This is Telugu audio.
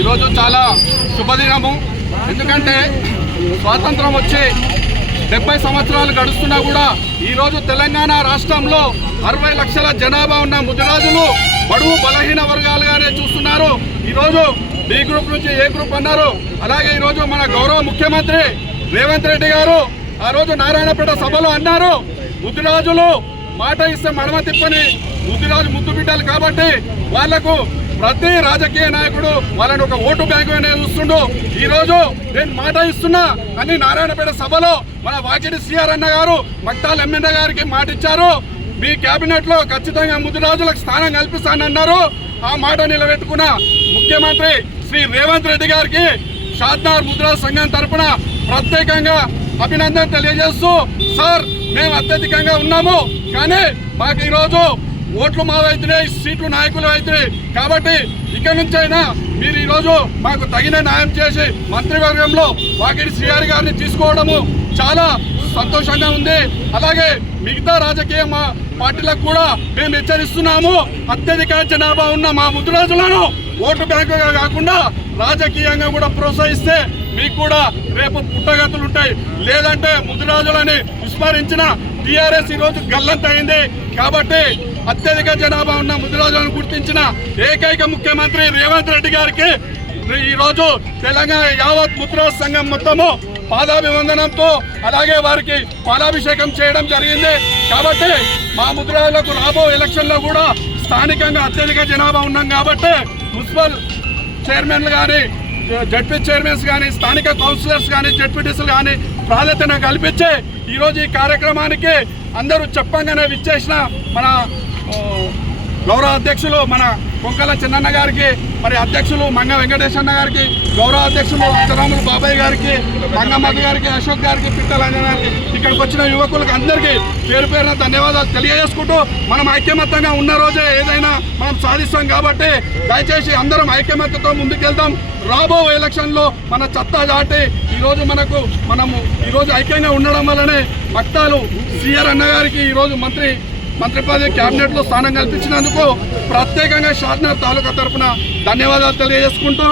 ఈరోజు చాలా శుభదినము. ఎందుకంటే స్వాతంత్రం వచ్చి డెబ్బై సంవత్సరాలు గడుస్తున్నా కూడా ఈరోజు తెలంగాణ రాష్ట్రంలో అరవై లక్షల జనాభా ఉన్న ముదిరాజులు బడుగు బలహీన వర్గాలుగానే చూస్తున్నారు. ఈరోజు బి గ్రూప్ నుంచి ఏ గ్రూప్ అన్నారు అలాగే ఈరోజు మన గౌరవ ముఖ్యమంత్రి రేవంత్ రెడ్డి గారు ఆ రోజు నారాయణపేట సభలో అన్నారు ముదిరాజులు మాట ఇస్తే మడమ తిప్పని ముద్దురాజు ముద్దు బిడ్డలు కాబట్టి వాళ్ళకు ప్రతి రాజకీయ నాయకుడు వాళ్ళని ఒక ఓటు బ్యాంకు అనేది చూస్తుండు. ఈ రోజు నేను మాట ఇస్తున్నా అని నారాయణపేట సభలో మన వాకిడి సిఆర్ అన్న గారు మక్తాల్ ఎమ్మెల్యే గారికి మాట ఇచ్చారు. మీ కేబినెట్లో ఖచ్చితంగా ముద్దురాజులకు స్థానం కల్పిస్తానన్నారు. ఆ మాట నిలబెట్టుకున్న ముఖ్యమంత్రి శ్రీ రేవంత్ రెడ్డి గారికి షాద్నార్ ముద్రా సంఘం తరపున ప్రత్యేకంగా అభినందన తెలియజేస్తూ సార్ మేము అత్యధికంగా ఉన్నాము కానీ మాకు ఈరోజు ఓట్లు మావైతున్నాయి సీట్లు నాయకులు అవుతున్నాయి కాబట్టి ఇక నుంచి అయినా మీరు ఈరోజు మాకు తగిన న్యాయం చేసి మంత్రివర్గంలో వాకిడి శ్రీహారి గారిని తీసుకోవడము చాలా సంతోషంగా ఉంది. అలాగే మిగతా రాజకీయ మా- పార్టీలకు కూడా మేము హెచ్చరిస్తున్నాము. అత్యధిక జనాభా ఉన్న మా ముద్దురాజులను ఓటు బ్యాంకుగా కాకుండా రాజకీయంగా కూడా ప్రోత్సహిస్తే మీకు కూడా రేపు పుట్టగతులు ఉంటాయి. లేదంటే ముదిరాజులని విస్మరించిన టిఆర్ఎస్ ఈరోజు గల్లంతైంది కాబట్టి అత్యధిక జనాభా ఉన్న ముదిరాజులను గుర్తించిన ఏకైక ముఖ్యమంత్రి రేవంత్ రెడ్డి గారికి ఈ రోజు తెలంగాణ యావత్ ముద్రా సంఘం మొత్తము పాదాభివందనంతో అలాగే వారికి పాలాభిషేకం చేయడం జరిగింది. కాబట్టి మా ముద్రాలకు రాబో ఎలక్షన్లో కూడా స్థానికంగా అత్యధిక జనాభా ఉన్నాం కాబట్టి మున్సిపల్ చైర్మన్లు కానీ జడ్పీ చైర్మన్స్ కానీ స్థానిక కౌన్సిలర్స్ కానీ జడ్పీటీసీలు కానీ ప్రాధాన్యత కల్పించి ఈరోజు ఈ కార్యక్రమానికి అందరూ చెప్పంగానే విచ్చేసిన మన గౌరవ అధ్యక్షులు మన కొంకల చిన్నన్న గారికి మరి అధ్యక్షులు మంగ వెంకటేశన్న గారికి గౌరవ అధ్యక్షులు అచ్చరాములు బాబాయ్ గారికి మంగమ్మది గారికి అశోక్ గారికి పిట్టల గారికి ఇక్కడికి వచ్చిన యువకులకు అందరికీ పేరు పేరున ధన్యవాదాలు తెలియజేసుకుంటూ మనం ఐక్యమత్యంగా ఉన్న రోజే ఏదైనా మనం సాధిస్తాం కాబట్టి దయచేసి అందరం ఐక్యమత్యతో ముందుకెళ్దాం. రాబో ఎలక్షన్లో మన చత్తా దాటి ఈరోజు మనకు మనము ఈరోజు ఐక్యంగా ఉండడం వల్లనే భక్తాలు సిఆర్ అన్న గారికి ఈరోజు మంత్రి మంత్రి పదవి కేబినెట్లో స్థానం కల్పించినందుకు ప్రత్యేకంగా షాద్నగర్ తాలూకా తరఫున ధన్యవాదాలు తెలియజేసుకుంటూ